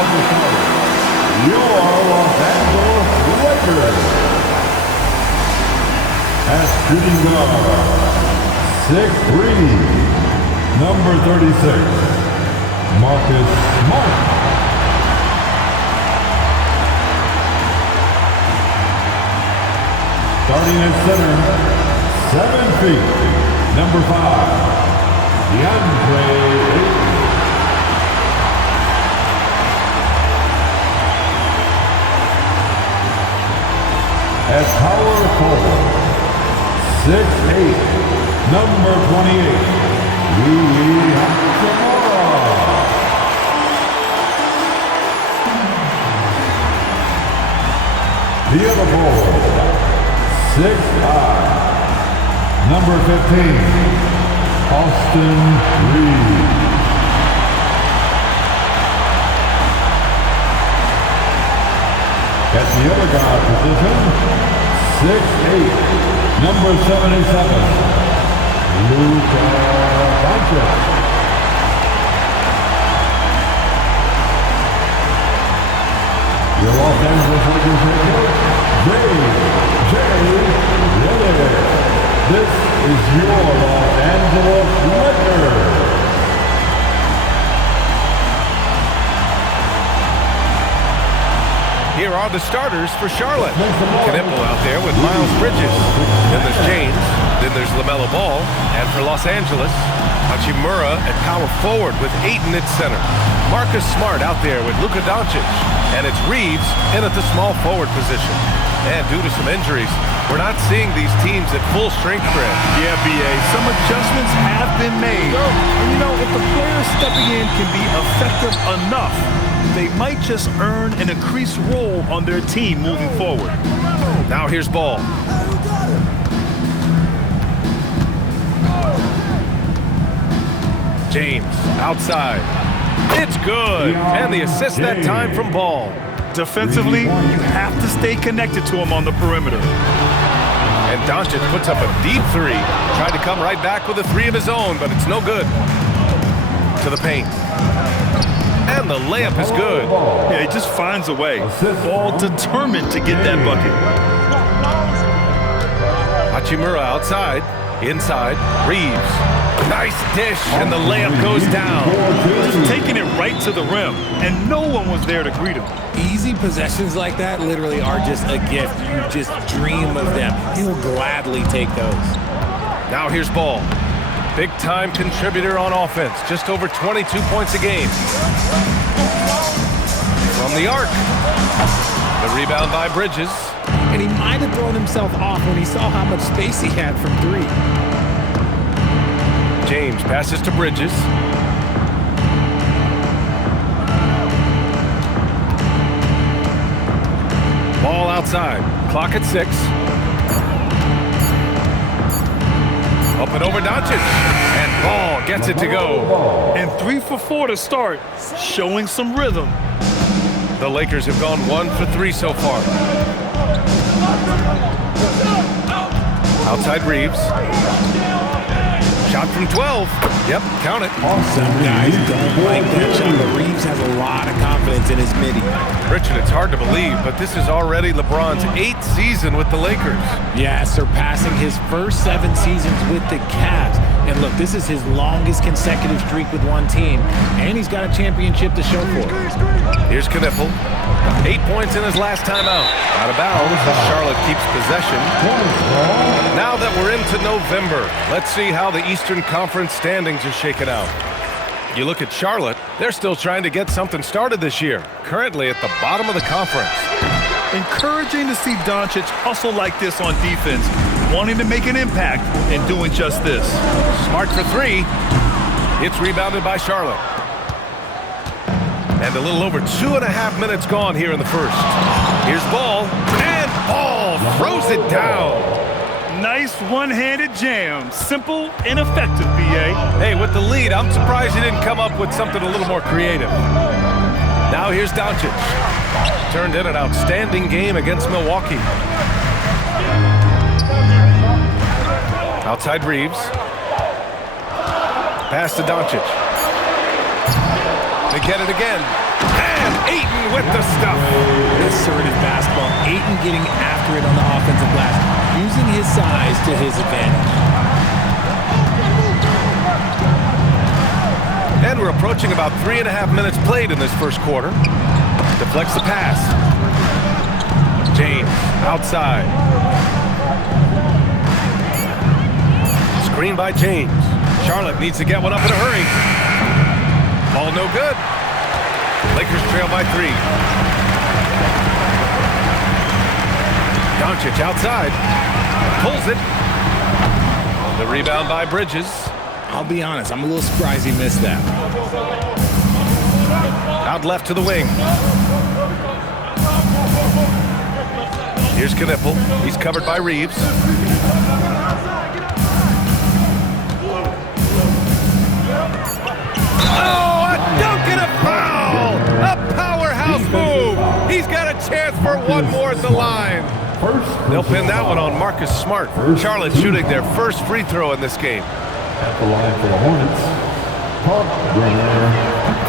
now the starter, your Los Angeles Lakers. At shooting guard, 6'3", number 36, Marcus Smart. Starting at center, 7 feet, number 5, DeAndre Ayton. At power forward, 6'8", number 28, Louis Hachimura. The other forward, 6'5", number 15, Austin Reeves. At the other guard position, 6'8", number 77, Luka Doncic. Your Los Angeles Lakers head coach, J. Redick. This is your Los Angeles Lakers. Here are the starters for Charlotte. Knipple out there with Miles Bridges. Then there's James. Then there's LaMelo Ball. And for Los Angeles, Hachimura at power forward with Ayton at center. Marcus Smart out there with Luka Doncic. And it's Reeves in at the small forward position. And due to some injuries, we're not seeing these teams at full strength, Greg. Yeah, B.A., some adjustments have been made. And you know, if the players stepping in can be effective enough, they might just earn an increased role on their team moving forward. Now here's Ball. James outside. It's good. And the assist that time from Ball. Defensively, you have to stay connected to him on the perimeter. And Doncic puts up a deep three. Tried to come right back with a three of his own, but it's no good. To the paint. And the layup is good. Yeah, he just finds a way. Ball determined to get that bucket. Hachimura outside. Inside. Reeves. Nice dish, and the layup goes down. Just taking it right to the rim, and no one was there to greet him. Easy possessions like that literally are just a gift. You just dream of them. He'll gladly take those. Now here's Ball. Big-time contributor on offense. Just over 22 points a game. From the arc. The rebound by Bridges. And he might have thrown himself off when he saw how much space he had from three. James passes to Bridges. Ball outside. Clock at 6. Up and over Doncic. And Ball gets it to go. And 3 for 4 to start, showing some rhythm. The Lakers have gone 1 for 3 so far. Outside Reeves. Shot from 12. Yep, count it. Some guys don't like that shot, but Reeves has a lot of confidence in his midi. Richard, it's hard to believe, but this is already LeBron's 8th season with the Lakers. Yeah, surpassing his first 7 seasons with the Cavs. And look, this is his longest consecutive streak with one team, and he's got a championship to show for it. Here's Knipple. 8 points in his last time out. Out of bounds as Charlotte keeps possession. Now that we're into November, let's see how the Eastern Conference standings are shaken out. You look at Charlotte, they're still trying to get something started this year. Currently at the bottom of the conference. Encouraging to see Doncic hustle like this on defense, wanting to make an impact and doing just this. Smart for 3. It's rebounded by Charlotte. And a little over 2.5 minutes gone here in the first. Here's Ball, and Ball throws it down. Nice one-handed jam. Simple and effective, B.A. Hey, with the lead, I'm surprised he didn't come up with something a little more creative. Now here's Doncic. Turned in an outstanding game against Milwaukee. Outside Reeves. Pass to Doncic. They get it again. And And Ayton with the stuff. Assertive basketball. Ayton getting after it on the offensive glass, using his size to his advantage. And we're approaching about 3.5 minutes played in this first quarter. Deflects the pass. James outside. Screen by James. Charlotte needs to get one up in a hurry. Ball no good. Lakers trail by 3. Doncic outside. Pulls it. The rebound by Bridges. I'll be honest, I'm a little surprised he missed that. Out left to the wing. Here's Knipple. He's covered by Reeves. Oh, a dunk and a foul! A powerhouse move! He's got a chance for one more at the line. They'll pin that one on Marcus Smart. Charlotte shooting their first free throw in this game. At the line for the Hornets,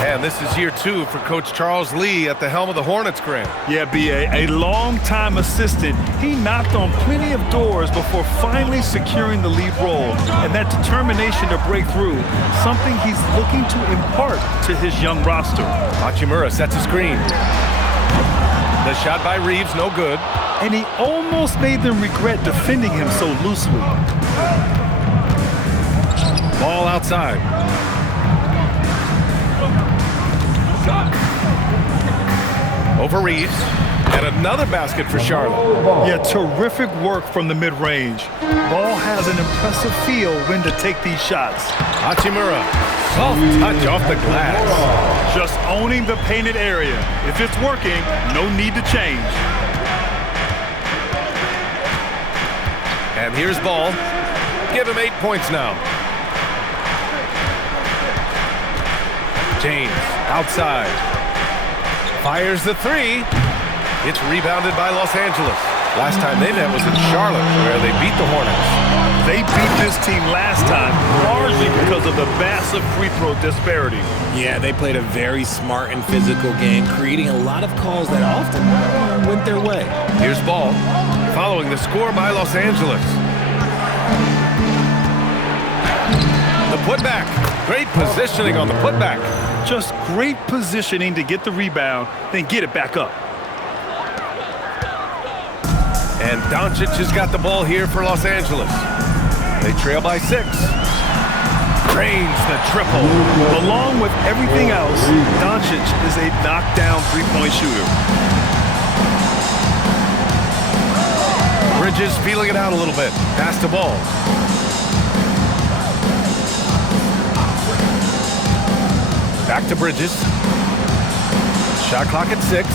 and this is year 2 for Coach Charles Lee at the helm of the Hornets, Grant. Yeah, B.A., a long-time assistant. He knocked on plenty of doors before finally securing the lead role. And that determination to break through, something he's looking to impart to his young roster. Hachimura sets a screen. The shot by Reeves, no good. And he almost made them regret defending him so loosely. Ball outside. Over Reeves. And another basket for Charlotte. Yeah, terrific work from the mid-range. Ball has an impressive feel when to take these shots. Hachimura. Soft touch off the glass. Just owning the painted area. If it's working, no need to change. And here's Ball. Give him 8 points now. James outside. Fires the 3. It's rebounded by Los Angeles. Last time they met was in Charlotte, where they beat the Hornets. They beat this team last time largely because of the massive free throw disparity. Yeah, they played a very smart and physical game, creating a lot of calls that often went their way. Here's Ball, following the score by Los Angeles. The putback. Great positioning on the putback. Just great positioning to get the rebound, then get it back up. And Doncic has got the ball here for Los Angeles. They trail by 6. Drains the triple. Along with everything else, Doncic is a knockdown three-point shooter. Bridges feeling it out a little bit. Pass the ball. Back to Bridges. Shot clock at 6.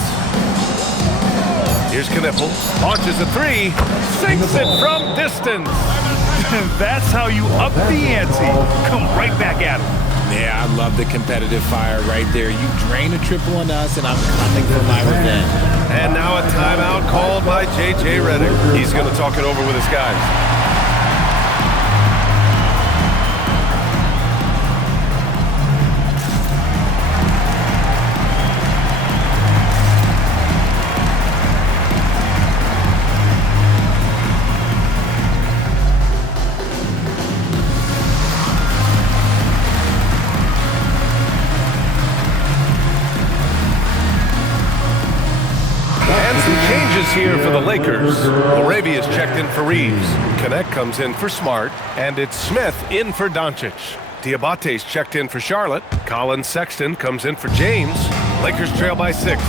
Here's Knipple. Launches a 3. Sinks it from distance. And that's how you up the ante. Come right back at him. Yeah, I love the competitive fire right there. You drain a triple on us, and I'm coming for my revenge. And now a timeout called by J.J. Redick. He's going to talk it over with his guys. Here for the Lakers. Laravia's checked in for Reeves. Connect comes in for Smart. And it's Smith in for Doncic. Diabate's checked in for Charlotte. Colin Sexton comes in for James. Lakers trail by 6.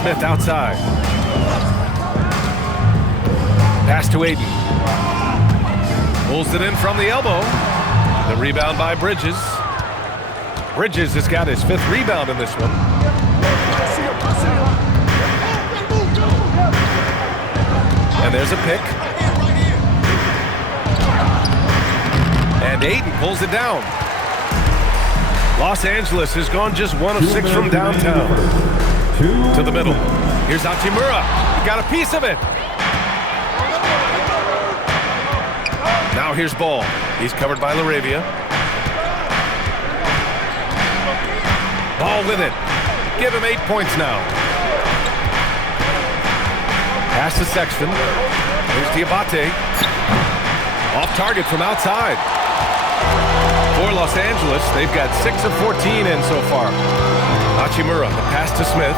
Smith outside. Pass to Ayton. Pulls it in from the elbow. The rebound by Bridges. Bridges has got his 5th rebound in this one. And there's a pick. And Ayton pulls it down. Los Angeles has gone just 1 of 6 from downtown. To the middle. Here's Hachimura. He got a piece of it. Now here's Ball. He's covered by Laravia. Ball with it. Give him 8 points now. Pass to Sexton. Here's Diabate. Off target from outside. For Los Angeles, they've got 6 of 14 in so far. Hachimura, the pass to Smith.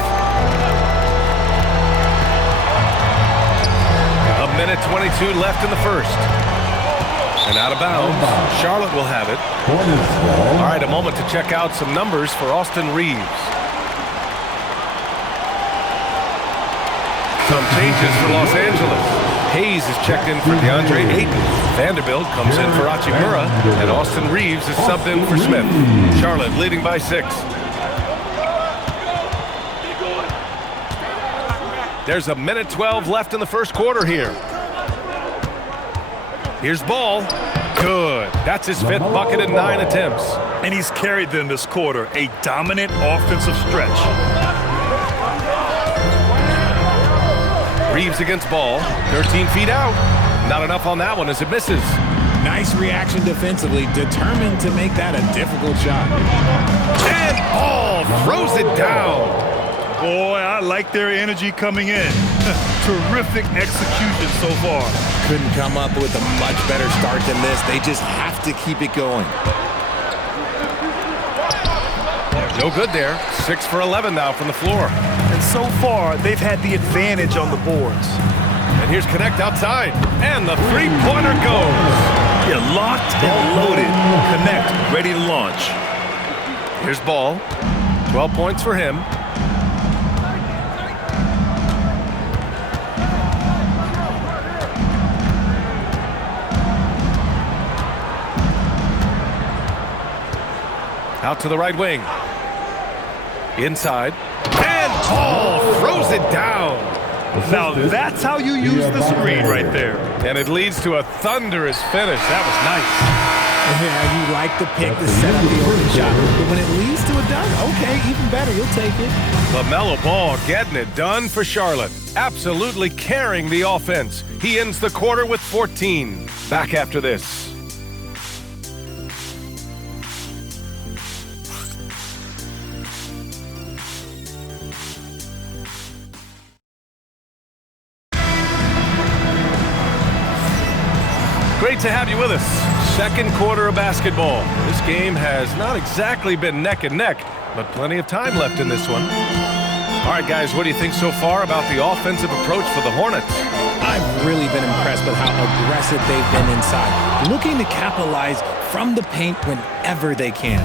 A minute 22 left in the first. And out of bounds, Charlotte will have it. All right, a moment to check out some numbers for Austin Reeves. Some changes for Los Angeles. Hayes is checked in for DeAndre Ayton. Vanderbilt comes in for Hachimura. And Austin Reeves is subbed in for Smith. Charlotte leading by 6. There's a minute 12 left in the first quarter here. Here's Ball. Good. That's his 5th bucket in 9 attempts. And he's carried them this quarter. A dominant offensive stretch. Reeves against Ball. 13 feet out. Not enough on that one as it misses. Nice reaction defensively. Determined to make that a difficult shot. And Ball throws it down. Boy, I like their energy coming in. Terrific execution so far. Couldn't come up with a much better start than this. They just have to keep it going. No good there. 6 for 11 now from the floor. And so far, they've had the advantage on the boards. And here's Connect outside. And the three-pointer goes. Yeah, locked and loaded. Connect, ready to launch. Here's Ball. 12 points for him. Out to the right wing. Inside. And Ball throws it down. Now that's how you use the screen right there. And it leads to a thunderous finish. That was nice. Yeah, you like the pick to set up the open shot. But when it leads to a dunk, okay, even better. You'll take it. LaMelo Ball getting it done for Charlotte. Absolutely carrying the offense. He ends the quarter with 14. Back after this. Great to have you with us. Second quarter of basketball. This game has not exactly been neck and neck, but plenty of time left in this one. All right, guys, what do you think so far about the offensive approach for the Hornets? I've really been impressed with how aggressive they've been inside, looking to capitalize from the paint whenever they can.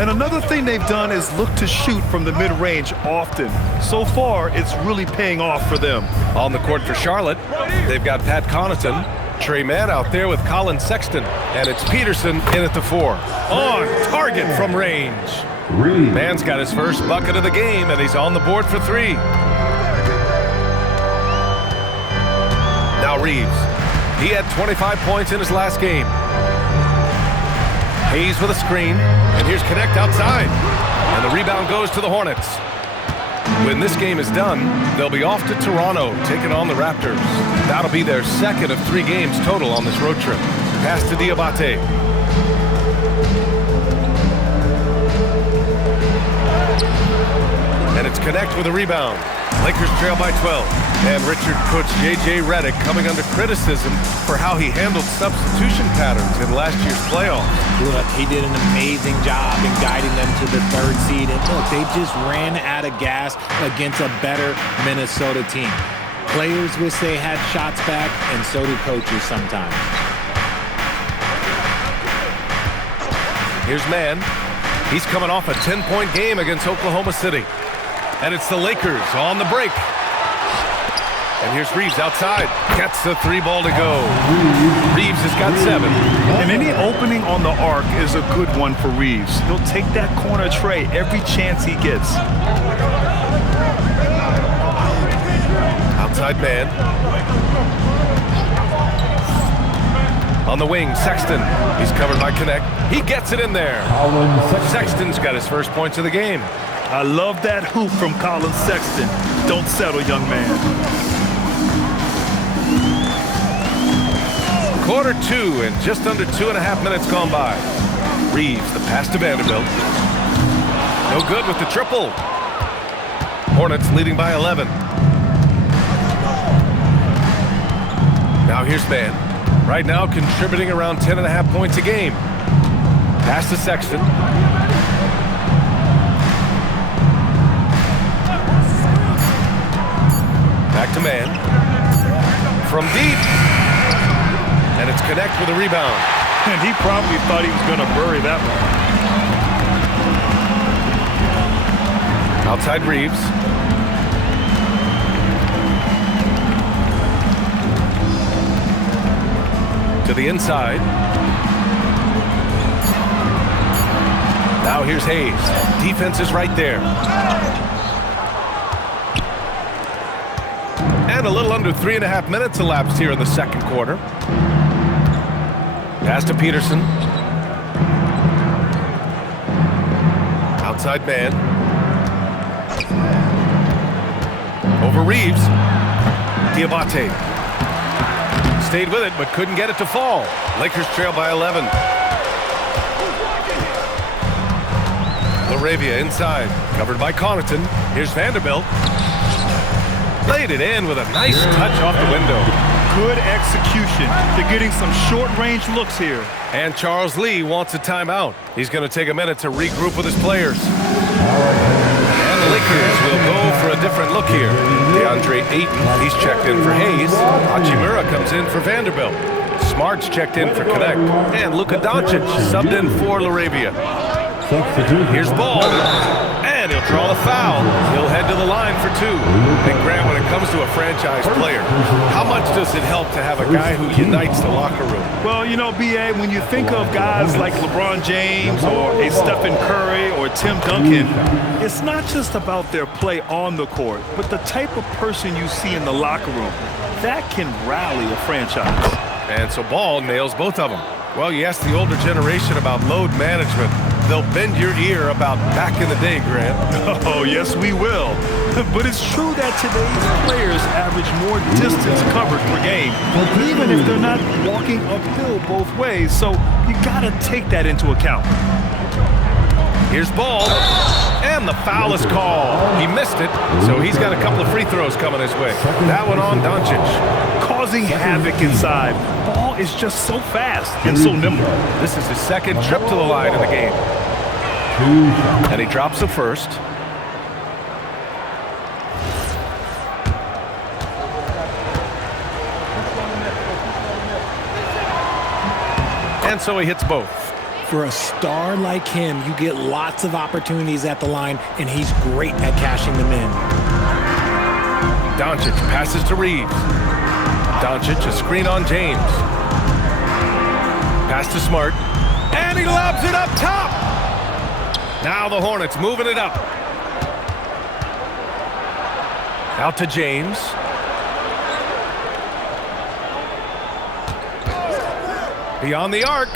And another thing they've done is look to shoot from the mid-range often. So far, it's really paying off for them. On the court for Charlotte, they've got Pat Connaughton, Trey Mann out there with Colin Sexton, and it's Peterson in at the 4. On target from range. Mann's got his first bucket of the game, and he's on the board for 3. Now Reeves. He had 25 points in his last game. Hayes with a screen, and here's Connect outside. And the rebound goes to the Hornets. When this game is done, they'll be off to Toronto, taking on the Raptors. That'll be their second of 3 games total on this road trip. Pass to Diabate. And it's Connect with a rebound. Lakers trail by 12. And Richard Coach J.J. Redick coming under criticism for how he handled substitution patterns in last year's playoffs. Look, he did an amazing job in guiding them to the 3rd seed. And look, they just ran out of gas against a better Minnesota team. Players wish they had shots back, and so do coaches sometimes. Here's Mann. He's coming off a 10-point game against Oklahoma City. And it's the Lakers on the break. And here's Reeves outside. Gets the 3 ball to go. Reeves has got 7. And any opening on the arc is a good one for Reeves. He'll take that corner tray every chance he gets. Outside man. On the wing, Sexton. He's covered by Connect. He gets it in there. Sexton's got his first points of the game. I love that hoop from Colin Sexton. Don't settle, young man. Quarter 2 and just under 2.5 minutes gone by. Reeves, the pass to Vanderbilt. No good with the triple. Hornets leading by 11. Now here's Man. Right now contributing around 10.5 points a game. Pass to Sexton. Back to Man. From deep. And it's Connect with a rebound. And he probably thought he was going to bury that one. Outside Reeves. To the inside. Now here's Hayes. Defense is right there. And a little under 3.5 minutes elapsed here in the second quarter. Pass to Peterson. Outside Man. Over Reeves. Diabate. Stayed with it, but couldn't get it to fall. Lakers trail by 11. Laravia inside. Covered by Connaughton. Here's Vanderbilt. Laid it in with a nice touch off the window. Good execution. They're getting some short-range looks here. And Charles Lee wants a timeout. He's going to take a minute to regroup with his players. And the Lakers will go for a different look here. DeAndre Ayton, he's checked in for Hayes. Hachimura comes in for Vanderbilt. Smart's checked in for Connect. And Luka Doncic subbed in for Laravia. Here's Ball. And he'll draw the foul. He'll head to the line for two. And Grant, when it comes to a franchise player, how much does it help to have a guy who unites the locker room? Well, you know, B.A., when you think of guys like LeBron James or a Stephen Curry or Tim Duncan, it's not just about their play on the court, but the type of person you see in the locker room. That can rally a franchise. And so Ball nails both of them. Well, you ask the older generation about load management, they'll bend your ear about back in the day, Grant. Oh, yes, we will. But it's true that today's players average more distance covered per game, even if they're not walking uphill both ways. So you got to take that into account. Here's Ball. And the foul is called. He missed it, so he's got a couple of free throws coming his way. That one on Doncic. Causing havoc inside. Ball is just so fast and so nimble. This is his second trip to the line in the game. And he drops the first. And so he hits both. For a star like him, you get lots of opportunities at the line, and he's great at cashing them in. Doncic passes to Reeves. Doncic, a screen on James. Pass to Smart. And he lobs it up top. Now the Hornets moving it up. Out to James. Beyond the arc.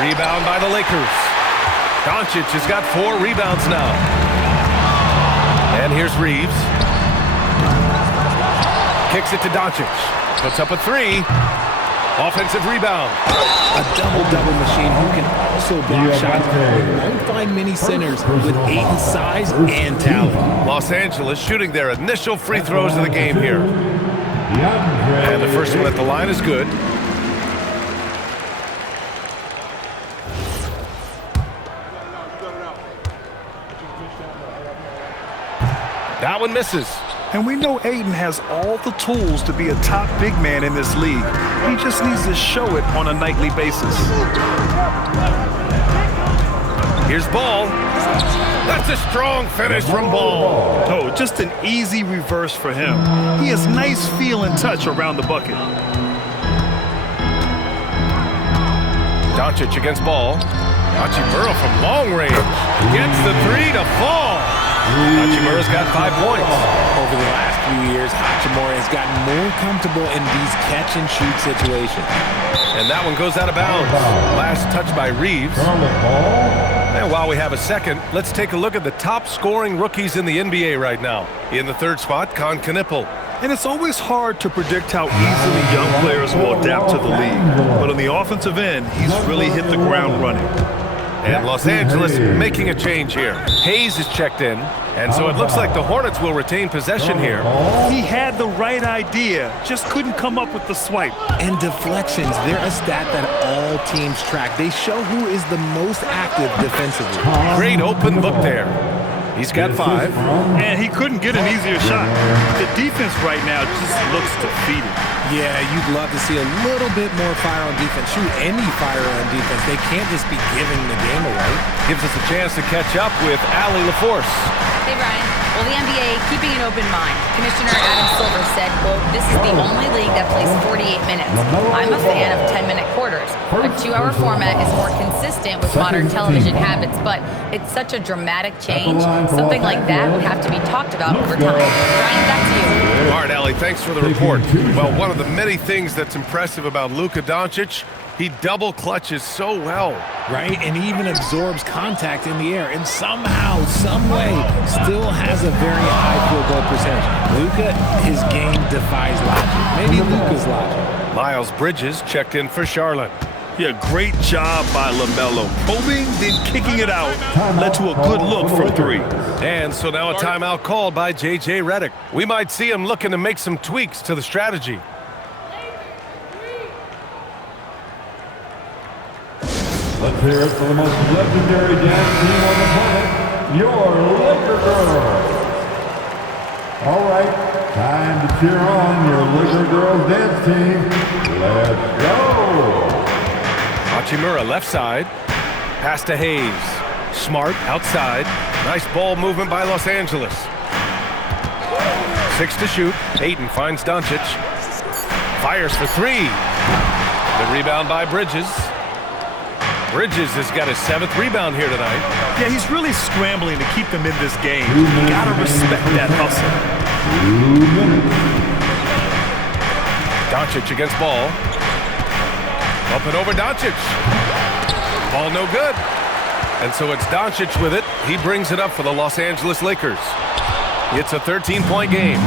Rebound by the Lakers. Doncic has got 4 rebounds now. And here's Reeves. Kicks it to Doncic. Puts up a 3. Offensive rebound. A double-double machine who can also block shots. We won't find many centers with Ayton's size and talent. Los Angeles shooting their initial free throws of the game here. And the first one at the line is good. That one misses. And we know Ayton has all the tools to be a top big man in this league. He just needs to show it on a nightly basis. Here's Ball. That's a strong finish from Ball. Oh, just an easy reverse for him. He has nice feel and touch around the bucket. Doncic against Ball. Hachimura from long range. Gets the 3 to fall. Hachimura's got 5 points. Over the last few years, Hachimura has gotten more comfortable in these catch-and-shoot situations. And that one goes out of bounds. Last touch by Reeves. And while we have a second, let's take a look at the top-scoring rookies in the NBA right now. In the third spot, Con Knipple. And it's always hard to predict how easily young players will adapt to the league. But on the offensive end, he's really hit the ground running. And Los Angeles making a change here. Hayes is checked in, and so it looks like the Hornets will retain possession here. He had the right idea, just couldn't come up with the swipe. And deflections, they're a stat that all teams track. They show who is the most active defensively. Great open look there. He's got 5. And he couldn't get an easier shot. The defense right now just looks defeated. Yeah, you'd love to see a little bit more fire on defense. Shoot, any fire on defense. They can't just be giving the game away. Gives us a chance to catch up with Allie LaForce. Hey, Brian. Well, the NBA keeping an open mind. Commissioner Adam Silver said, quote, "This is the only league that plays 48 minutes. I'm a fan of 10-minute quarters. A 2-hour format is more consistent with modern television habits, but it's such a dramatic change. Something like that would have to be talked about over time." Brian, back to you. All right, Allie, thanks for the report. Well, one of the many things that's impressive about Luka Doncic, he double clutches so well. Right, and he even absorbs contact in the air, and somehow, some way, still has a very high field goal percentage. Luka, his game defies logic. Maybe Luka's logic. Miles Bridges checked in for Charlotte. Yeah, great job by LaMelo. Probing, then kicking it out, led to a good look from 3. And so now a timeout called by J.J. Redick. We might see him looking to make some tweaks to the strategy. Let's hear it for the most legendary dance team on the planet, your Laker Girls. All right, time to cheer on your Laker Girls dance team. Let's go. Hachimura left side. Pass to Hayes. Smart outside. Nice ball movement by Los Angeles. 6 to shoot. Ayton finds Doncic. Fires for 3. The rebound by Bridges. Bridges has got his 7th rebound here tonight. Yeah, he's really scrambling to keep them in this game. You gotta respect that hustle. 2 minutes. Doncic against Ball. Up and over Doncic. Ball no good. And so it's Doncic with it. He brings it up for the Los Angeles Lakers. It's a 13-point game.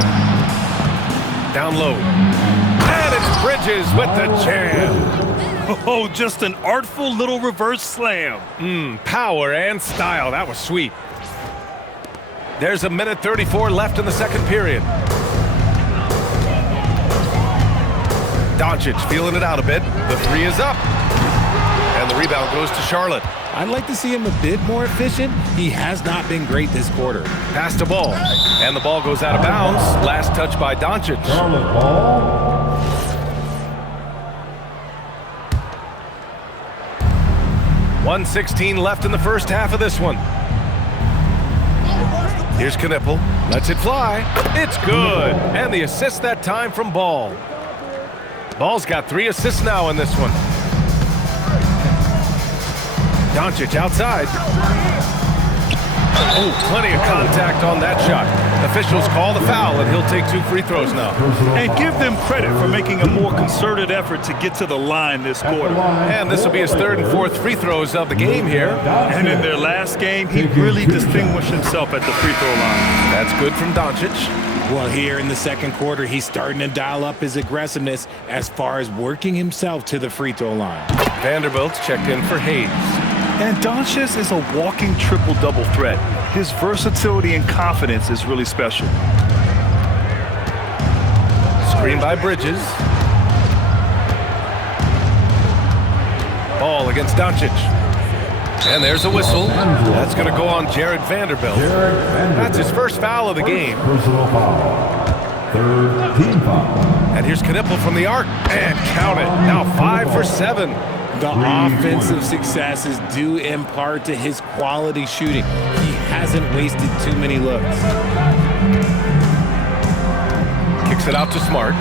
Down low. And it's Bridges with the jam. Oh, just an artful little reverse slam. Power and style. That was sweet. There's a minute 34 left in the second period. Doncic feeling it out a bit. The 3 is up. And the rebound goes to Charlotte. I'd like to see him a bit more efficient. He has not been great this quarter. Pass to Ball. And the ball goes out of bounds. Last touch by Doncic. Charlotte ball. .116 left in the first half of this one. Here's Knipple. Lets it fly. It's good. And the assist that time from Ball. Ball's got 3 assists now in this one. Doncic outside. Oh, plenty of contact on that shot. Officials call the foul, and he'll take 2 free throws now. And give them credit for making a more concerted effort to get to the line this quarter. And this will be his 3rd and 4th free throws of the game here. And in their last game, he really distinguished himself at the free throw line. That's good from Doncic. Well, here in the second quarter, he's starting to dial up his aggressiveness as far as working himself to the free throw line. Vanderbilt's checked in for Hayes. And Doncic is a walking triple-double threat. His versatility and confidence is really special. Screen by Bridges. Ball against Doncic. And there's a whistle. That's going to go on Jared Vanderbilt. That's his first foul of the game. Personal foul. 3rd team foul. And here's Knipple from the arc. And count it. Now 5 for 7. The offensive success is due in part to his quality shooting. He hasn't wasted too many looks. Kicks it out to Smart.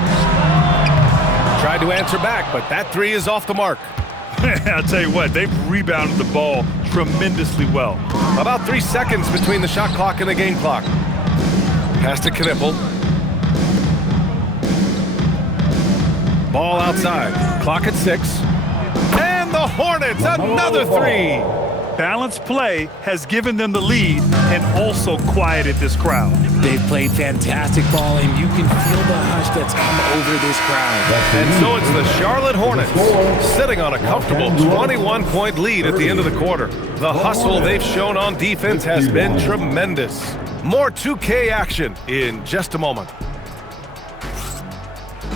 Tried to answer back, but that 3 is off the mark. I'll tell you what, they've rebounded the ball tremendously well. About 3 seconds between the shot clock and the game clock. Pass to Knipple. Ball outside. Clock at 6. And the Hornets, another 3. Balanced play has given them the lead and also quieted this crowd. They've played fantastic ball, and you can feel the hush that's come over this crowd. And so it's the Charlotte Hornets sitting on a comfortable 21-point lead at the end of the quarter. The hustle they've shown on defense has been tremendous. More 2K action in just a moment.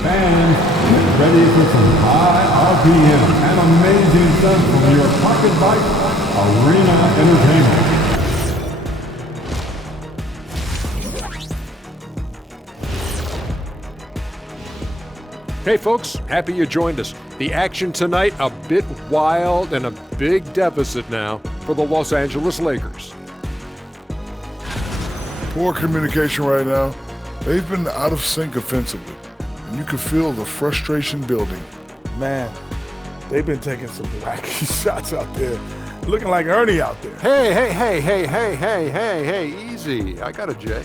Fans, get ready for some high RPM and amazing stuff from your Pocket Bike Arena Entertainment. Hey folks, happy you joined us. The action tonight a bit wild and a big deficit now for the Los Angeles Lakers. Poor communication right now. They've been out of sync offensively, and you can feel the frustration building. Man, they've been taking some wacky shots out there. Looking like Ernie out there. Hey, easy. I got a J.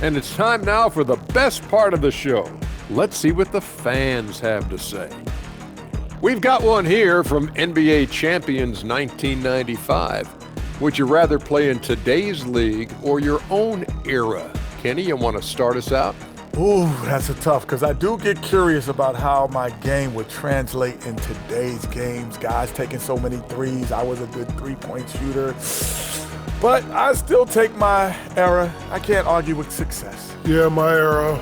And it's time now for the best part of the show. Let's see what the fans have to say. We've got one here from NBA Champions 1995. Would you rather play in today's league or your own era? Kenny, you want to start us out? Ooh, that's a tough, because I do get curious about how my game would translate in today's games. Guys taking so many threes. I was a good three-point shooter. But I still take my era. I can't argue with success. Yeah, my era,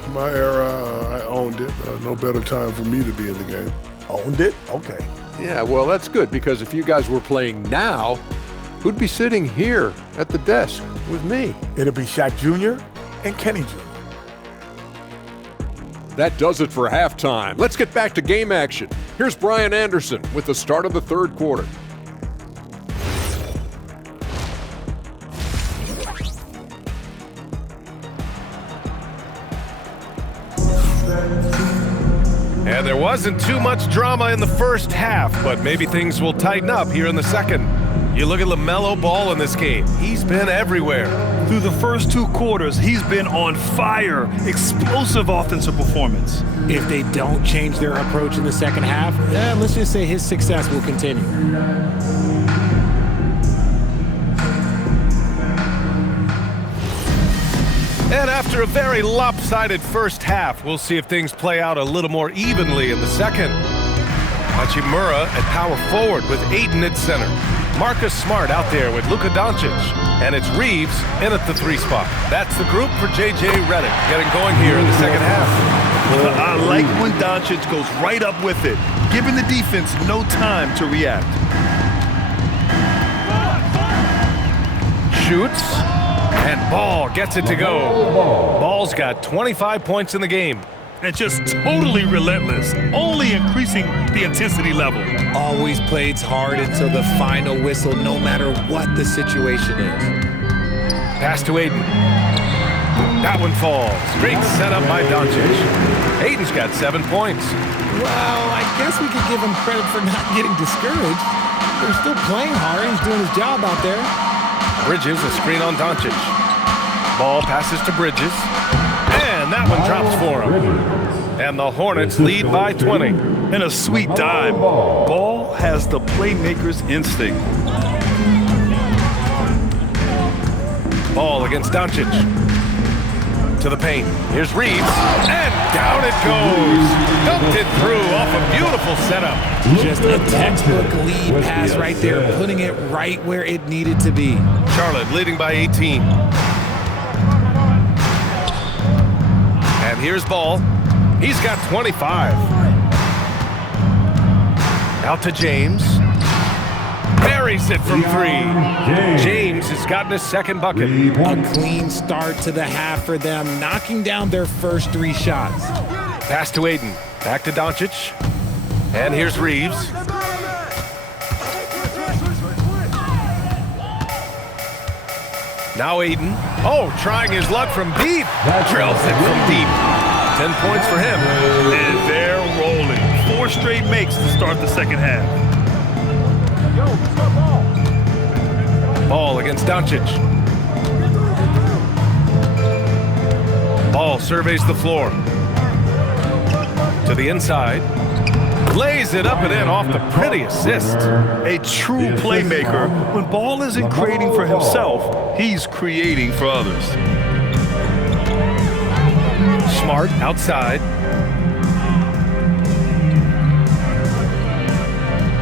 I owned it. No better time for me to be in the game. Owned it? Okay. Yeah, well, that's good, because if you guys were playing now, who'd be sitting here at the desk with me? It'll be Shaq Jr. and Kenny Jr. That does it for halftime. Let's get back to game action. Here's Brian Anderson with the start of the third quarter. And there wasn't too much drama in the first half, but maybe things will tighten up here in the second. You look at LaMelo Ball in this game. He's been everywhere. Through the first two quarters, he's been on fire. Explosive offensive performance. If they don't change their approach in the second half, let's just say his success will continue. And after a very lopsided first half, we'll see if things play out a little more evenly in the second. Hachimura at power forward with Ayton at center. Marcus Smart out there with Luka Doncic. And it's Reeves in at the three spot. That's the group for J.J. Redick getting going here in the second half. I like when Doncic goes right up with it, giving the defense no time to react. Shoots. And Ball gets it to go. Ball's got 25 points in the game. And just totally relentless, only increasing the intensity level. Always plays hard until the final whistle, no matter what the situation is. Pass to Ayton. That one falls. Great setup by Doncic. Ayton's got 7 points. Well, I guess we could give him credit for not getting discouraged. They're still playing hard. He's doing his job out there. Bridges, a screen on Doncic. Ball passes to Bridges. And that one drops for him. And the Hornets lead by 20. And a sweet dime. Ball has the playmaker's instinct. Ball against Doncic. To the paint. Here's Reeves. And down it goes. Dumped it through off a beautiful setup. Just a textbook lead pass right there, putting it right where it needed to be. Charlotte leading by 18. And here's Ball. He's got 25. Out to James. Buries it from three. James has gotten his second bucket. A clean start to the half for them, knocking down their first 3 shots. Pass to Ayton. Back to Doncic. And here's Reeves. Now Ayton. Oh, trying his luck from deep. Drills it from deep. 10 points for him. And they're rolling. 4 straight makes to start the second half. Ball against Doncic. Ball surveys the floor. To the inside. Lays it up and in off the pretty assist. A true playmaker. When Ball isn't creating for himself, he's creating for others. Smart outside.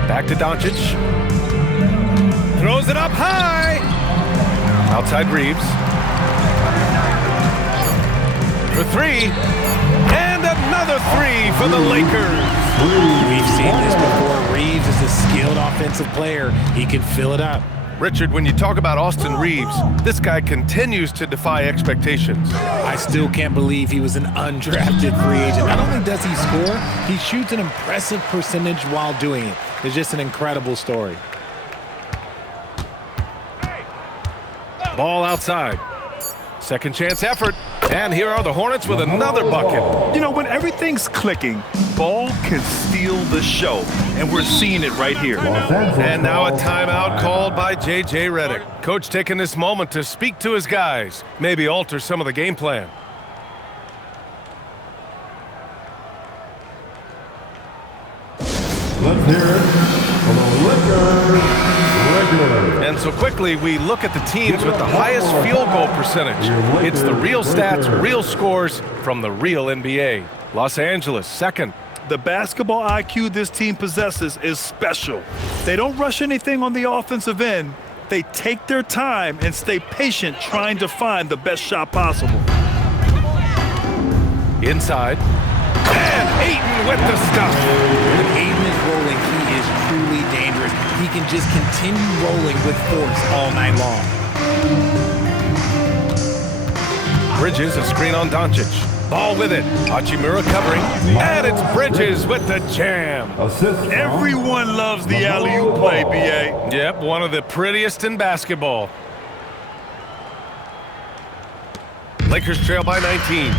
Back to Doncic. Throws it up high. Outside Reeves. For three. And another three for the Lakers. We've seen this before. Reeves is a skilled offensive player. He can fill it up. Richard, when you talk about Austin Reeves, this guy continues to defy expectations. I still can't believe he was an undrafted free agent. Not only does he score, he shoots an impressive percentage while doing it. It's just an incredible story. Ball outside. Second chance effort. And here are the Hornets with another bucket. You know, when everything's clicking, Ball can steal the show. And we're seeing it right here. And now a timeout called by J.J. Redick. Coach taking this moment to speak to his guys. Maybe alter some of the game plan. Let's hear it for the Lakers. And so quickly, we look at the teams with the highest field goal percentage. It's the real stats, real scores from the real NBA. Los Angeles, second. The basketball IQ this team possesses is special. They don't rush anything on the offensive end. They take their time and stay patient trying to find the best shot possible. Inside. And Ayton with the stuff. When Ayton is rolling, he is truly dangerous. He can just continue rolling with force all night long. Bridges, a screen on Doncic. Ball with it. Hachimura covering. And it's Bridges with the jam. Everyone loves the alley-oop play, B.A. Yep, one of the prettiest in basketball. Lakers trail by 19.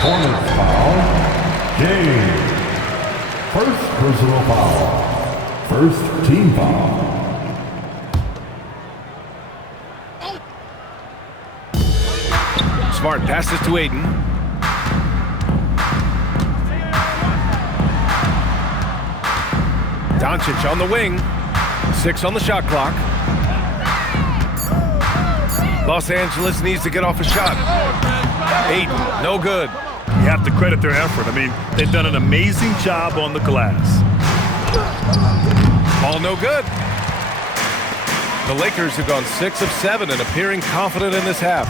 Hornets foul. James. First personal foul. First team foul. Smart passes to Ayton. Doncic on the wing. 6 on the shot clock. Los Angeles needs to get off a shot. Ayton, no good. You have to credit their effort. I mean, they've done an amazing job on the glass. Ball no good. The Lakers have gone 6 of 7 and appearing confident in this half.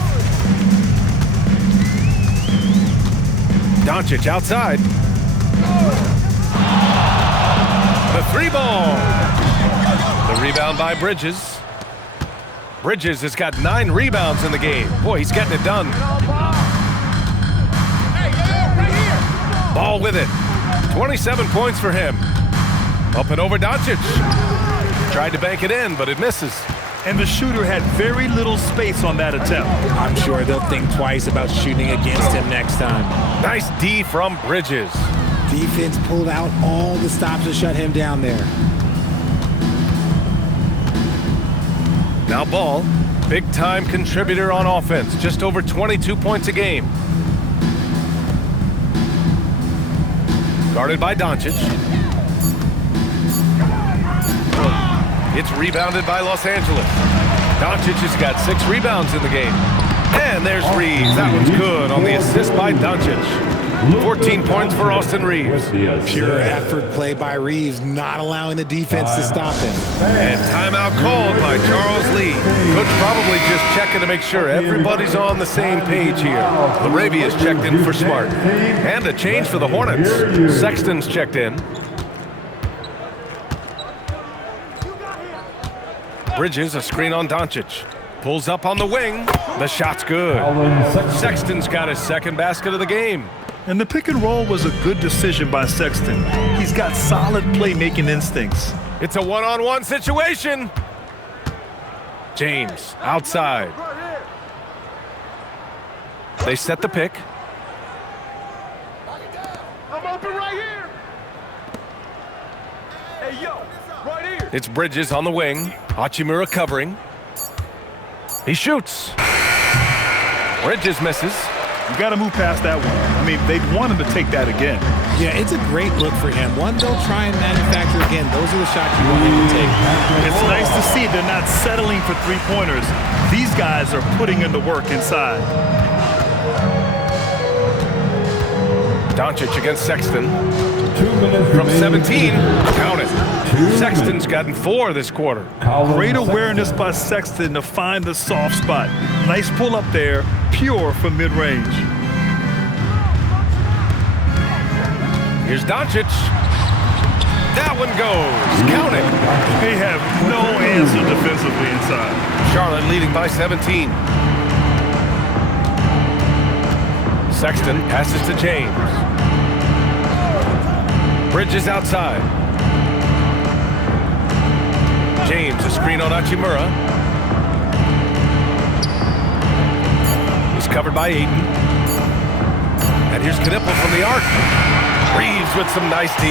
Doncic outside. The 3 ball. The rebound by Bridges. Bridges has got 9 rebounds in the game. Boy, he's getting it done. Ball with it. 27 points for him. Up and over Doncic. Tried to bank it in, but it misses. And the shooter had very little space on that attempt. I'm sure they'll think twice about shooting against him next time. Nice D from Bridges. Defense pulled out all the stops to shut him down there. Now Ball, big-time contributor on offense, just over 22 points a game. Guarded by Doncic. It's rebounded by Los Angeles. Doncic has got 6 rebounds in the game. And there's Reeves. That one's good on the assist by Doncic. 14 points for Austin Reeves. Pure effort play by Reeves, not allowing the defense to stop him. And timeout called by Charles Lee. Coach probably just checking to make sure everybody's on the same page here. Larabia's checked in for Smart. And a change for the Hornets. Sexton's checked in. Bridges, a screen on Doncic. Pulls up on the wing. The shot's good. Sexton's got his second basket of the game. And the pick and roll was a good decision by Sexton. He's got solid playmaking instincts. It's a one-on-one situation. James, outside. They set the pick. I'm open right here. Hey, yo, right here. It's Bridges on the wing. Hachimura covering. He shoots. Bridges misses. You got to move past that one. I mean, they'd want him to take that again. Yeah, it's a great look for him. One, they'll try and manufacture again. Those are the shots you want him to take. It's nice to see they're not settling for three-pointers. These guys are putting in the work inside. Doncic against Sexton. From 17, count it. Sexton's gotten 4 this quarter. Great awareness by Sexton to find the soft spot. Nice pull up there, pure from mid-range. Here's Doncic. That one goes. Count it. They have no answer defensively inside. Charlotte leading by 17. Sexton passes to James. Bridges outside. James, a screen on Hachimura. He's covered by Ayton. And here's Knipple from the arc. Reeves with some nice D.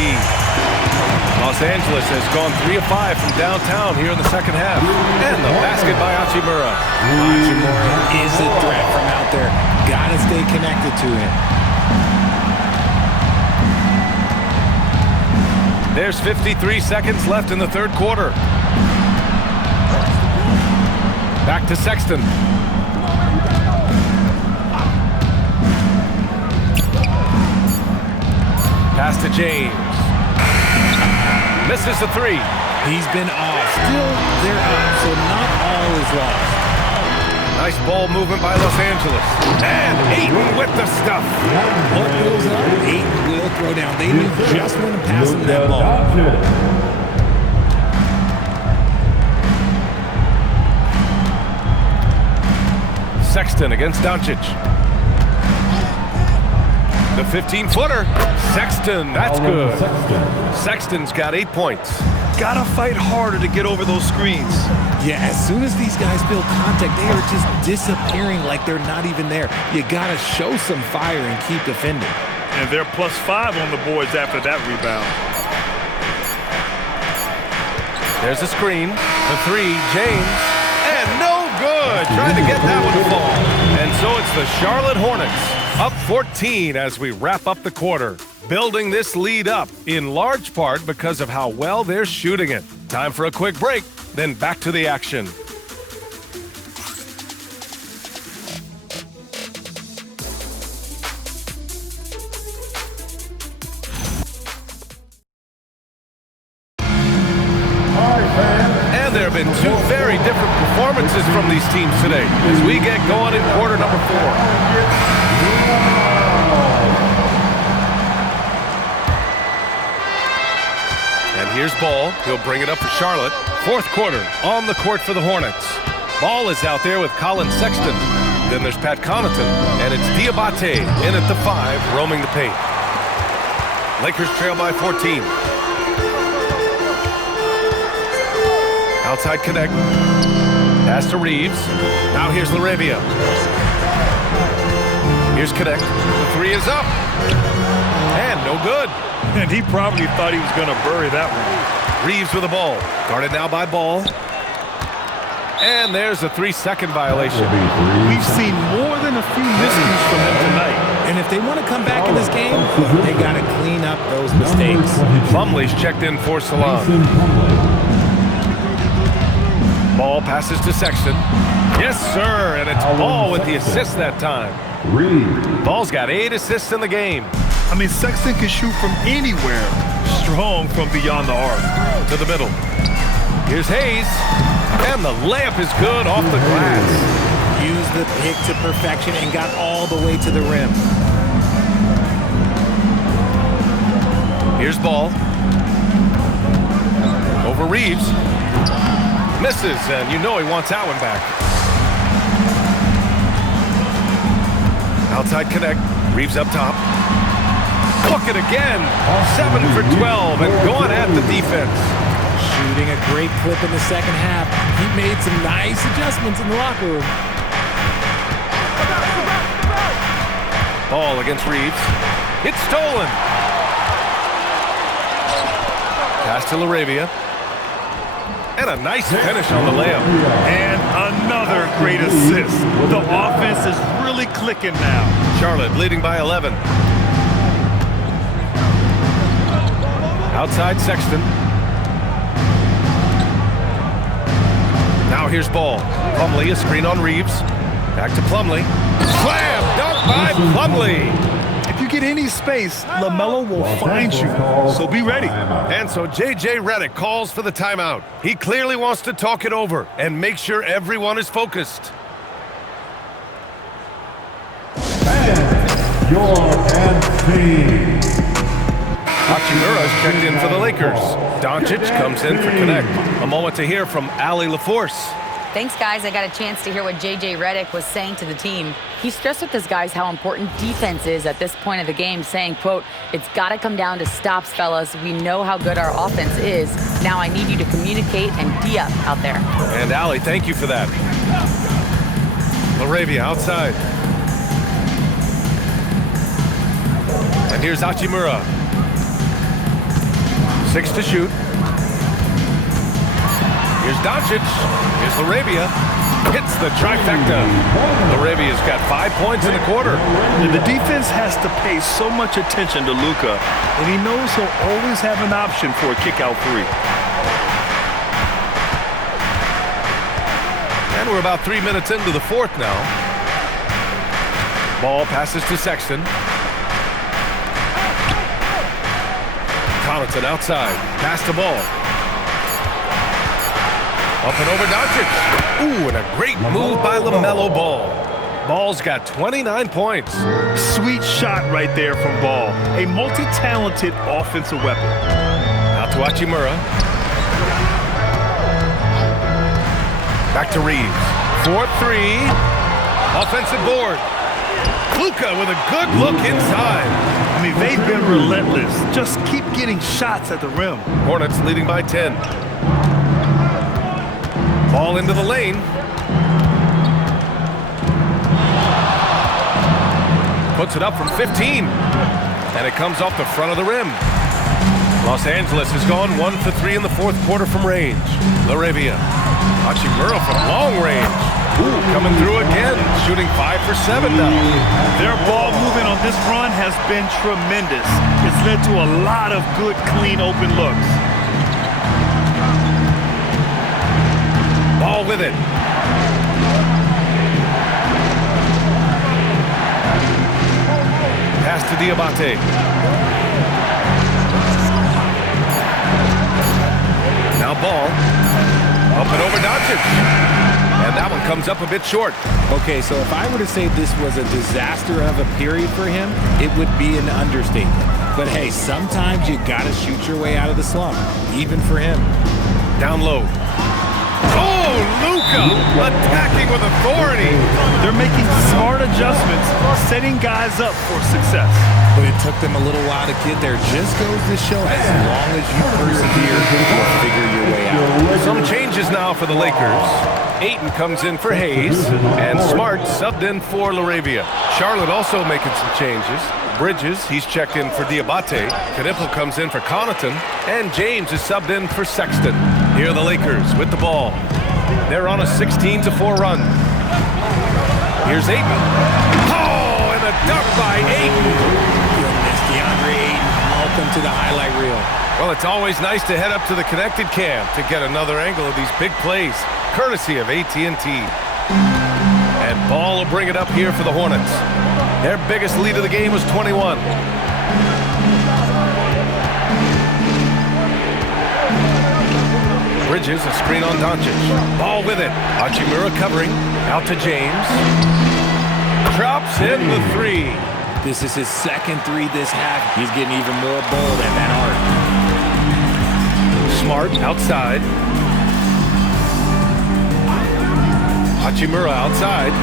Los Angeles has gone 3 of 5 from downtown here in the second half. And the basket by Hachimura. Hachimura is a threat from out there. Gotta stay connected to him. There's 53 seconds left in the third quarter. Back to Sexton. Pass to James. Misses the 3. He's been off. Still, they're up, so not all is lost. Nice ball movement by Los Angeles. And Ayton with the stuff. What goes up, Ayton will throw down. They knew just when to pass him that ball. Sexton against Doncic. The 15-footer. Sexton, that's good. Sexton's got 8 points. Gotta fight harder to get over those screens. Yeah, as soon as these guys feel contact, they are just disappearing like they're not even there. You gotta show some fire and keep defending. And they're +5 on the boards after that rebound. There's a screen. The 3, James. And no good. Trying to get that one to fall. And so it's the Charlotte Hornets up 14 as we wrap up the quarter. Building this lead up in large part because of how well they're shooting it. Time for a quick break, then back to the action. And there have been 2 very different performances from these teams today as we get going in quarter number 4. Here's Ball. He'll bring it up for Charlotte. Fourth quarter on the court for the Hornets. Ball is out there with Colin Sexton. Then there's Pat Connaughton, and it's Diabate in at the 5, roaming the paint. Lakers trail by 14. Outside connect. Pass to Reeves. Now here's LaRavia. Here's connect. The 3 is up. And no good. And he probably thought he was going to bury that one. Reeves with the ball. Guarded now by Ball. And there's a 3-second violation. We've seen more than a few miscues from them tonight. And if they want to come back in this game, they got to clean up those mistakes. Plumlee's checked in for Salon. Ball passes to Sexton. Yes, sir. And it's Ball with the assist that time. Ball's got 8 assists in the game. I mean, Sexton can shoot from anywhere. Strong from beyond the arc. To the middle. Here's Hayes. And the layup is good off the glass. Used the pick to perfection and got all the way to the rim. Here's Ball. Over Reeves. Misses, and you know he wants that one back. Outside connect. Reeves up top. Look it again. 7 for 12 and going at the defense. Shooting a great clip in the second half. He made some nice adjustments in the locker room. Ball against Reeves. It's stolen. Pass to LaRavia. And a nice finish on the layup. And another great assist. The offense is really really clicking now. Charlotte leading by 11. Outside Sexton. Now here's ball. Plumlee, a screen on Reeves. Back to Plumlee. Slam! Dunk by Plumlee! If you get any space, LaMelo will find you, so be ready. And so J.J. Redick calls for the timeout. He clearly wants to talk it over and make sure everyone is focused. And your MC. Hachimura's checked in for the Lakers. Doncic comes in for Connect. A moment to hear from Allie LaForce. Thanks, guys. I got a chance to hear what J.J. Redick was saying to the team. He stressed with his guys how important defense is at this point of the game, saying, quote, "It's got to come down to stops, fellas. We know how good our offense is. Now I need you to communicate and D-up out there." And Allie, thank you for that. LaRavia outside. And here's Hachimura. 6 to shoot. Here's Doncic. Here's LaRavia. Hits the trifecta. LaRavia's got 5 points in the quarter. The defense has to pay so much attention to Luka, and he knows he'll always have an option for a kick-out three. And we're about 3 minutes into the fourth now. Ball passes to Sexton. Connaughton outside. Pass the ball. Up and over Doncic. Ooh, and a great move by LaMelo Ball. Ball's got 29 points. Sweet shot right there from Ball. A multi-talented offensive weapon. Out to Hachimura. Back to Reeves. 4-3. Offensive board. Luka with a good look inside. I mean, they've been relentless. Just keep getting shots at the rim. Hornets leading by 10. Ball into the lane. Puts it up from 15. And it comes off the front of the rim. Los Angeles has gone 1 for 3 in the fourth quarter from range. LaRavia. Hachimura from long range. Ooh, coming through again. Shooting 5 for 7 now. Their ball movement on this run has been tremendous. It's led to a lot of good, clean, open looks. Ball with it. Pass to Diabate. Now Ball. Up and over Doncic. And that one comes up a bit short. Okay, so if I were to say this was a disaster of a period for him, it would be an understatement. But hey, sometimes you gotta shoot your way out of the slump, even for him. Down low. Oh, Luka attacking with authority. They're making smart adjustments, setting guys up for success. But it took them a little while to get there. Just goes to show, as long as you persevere, you'll figure your way out. Some changes now for the Lakers. Ayton comes in for Hayes, and Smart subbed in for LaRavia. Charlotte also making some changes. Bridges, he's checked in for Diabate. Knipple comes in for Connaughton, and James is subbed in for Sexton. Here are the Lakers with the ball. They're on a 16-4 run. Here's Ayton. Oh, and a dunk by Ayton. Goodness, DeAndre Ayton, welcome to the highlight reel. Well, it's always nice to head up to the connected cam to get another angle of these big plays, courtesy of AT&T. And Ball will bring it up here for the Hornets. Their biggest lead of the game was 21. Bridges, a screen on Doncic. Ball with it. Hachimura covering. Out to James. Drops in the three. This is his second three this half. He's getting even more bold at that arc. Smart outside. Hachimura outside.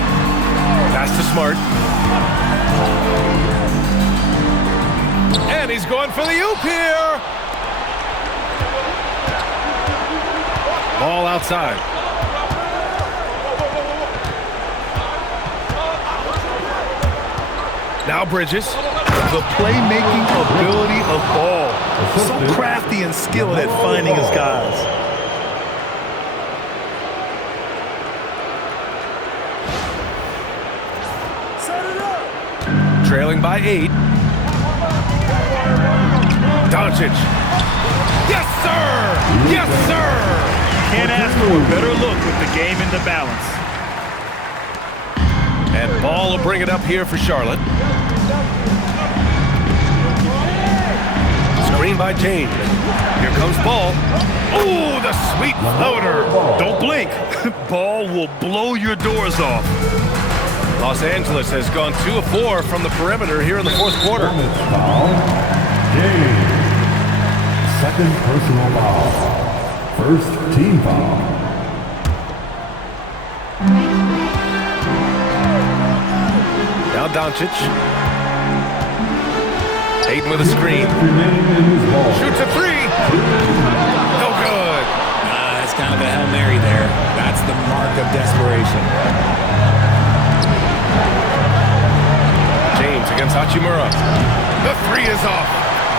Pass to Smart. And he's going for the oop here. Ball outside. Now Bridges. The playmaking ability of Ball. So crafty and skilled at finding his guys. trailing by 8. Doncic. Yes, sir! Yes, sir! Can't ask for a better look with the game in the balance. And Ball will bring it up here for Charlotte. Screen by James. Here comes Ball. Ooh, the sweet floater. Don't blink. Ball will blow your doors off. Los Angeles has gone 2 of 4 from the perimeter here in the fourth quarter. Foul. James. Second personal foul. First team foul. Now Doncic. Ayton with a screen. Shoots a 3. No good. That's kind of a Hail Mary there. That's the mark of desperation. James against Hachimura. The 3 is off.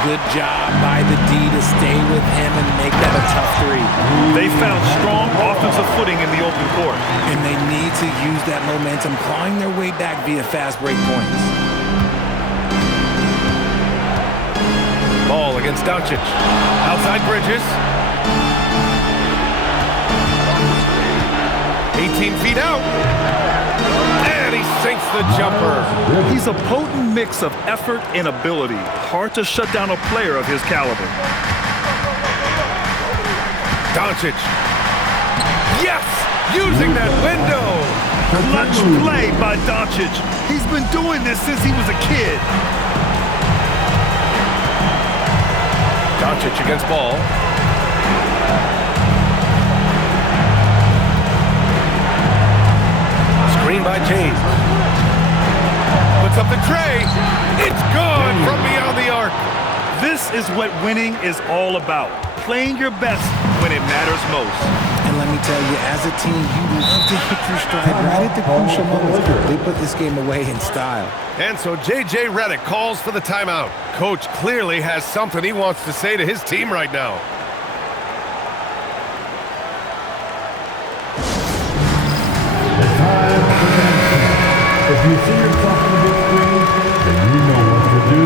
Good job by the D to stay with him and make that a tough 3. They found strong offensive footing in the open court. And they need to use that momentum, clawing their way back via fast break points. Ball against Doncic. Outside Bridges. 18 feet out. And he sinks the jumper. He's a potent mix of effort and ability. Hard to shut down a player of his caliber. Doncic. Yes! Using that window. Clutch play by Doncic. He's been doing this since he was a kid. Doncic against Ball. Screen by James. Puts up the tray. It's good from beyond the arc. This is what winning is all about. Playing your best when it matters most. And let me tell you, as a team, you love to hit your stride right at the crucial moments. They put this game away in style. And so J.J. Redick calls for the timeout. Coach clearly has something he wants to say to his team right now. If you see yourself on the big screen, then you know what to do.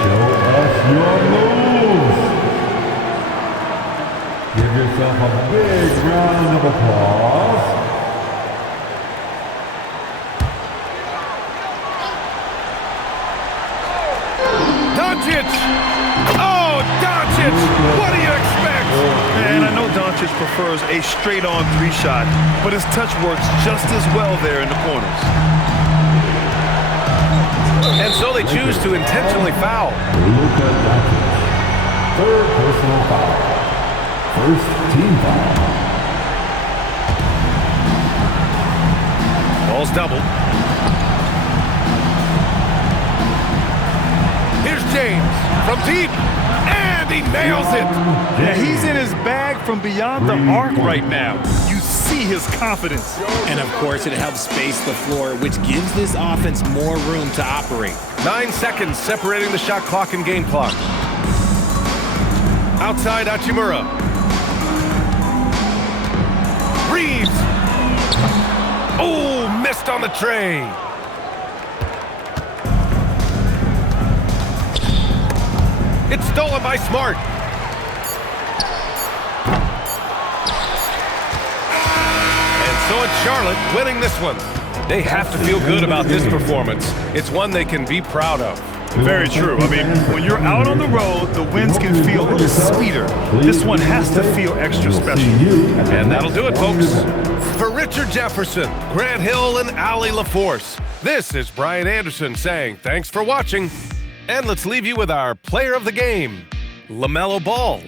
Show us your moves. Give yourself a big round of applause. Doncic! Oh, Doncic! What do you expect? And I know Doncic prefers a straight-on 3-shot, but his touch works just as well there in the corners. And so they choose to intentionally foul. Look at Doncic. Third personal foul. First team foul. Ball's doubled. Here's James from deep, and he nails it. Yeah, he's in his bag from beyond the arc right now. You see his confidence. And of course, it helps space the floor, which gives this offense more room to operate. 9 seconds separating the shot clock and game clock. Outside Hachimura. Reeves. Oh, missed on the tray. It's stolen by Smart. And so it's Charlotte winning this one. They have to feel good about this performance. It's one they can be proud of. Very true. I mean, when you're out on the road, the wins can feel a little sweeter. This one has to feel extra special. And that'll do it, folks. For Richard Jefferson, Grant Hill, and Allie LaForce, this is Brian Anderson saying thanks for watching. And let's leave you with our player of the game, LaMelo Ball.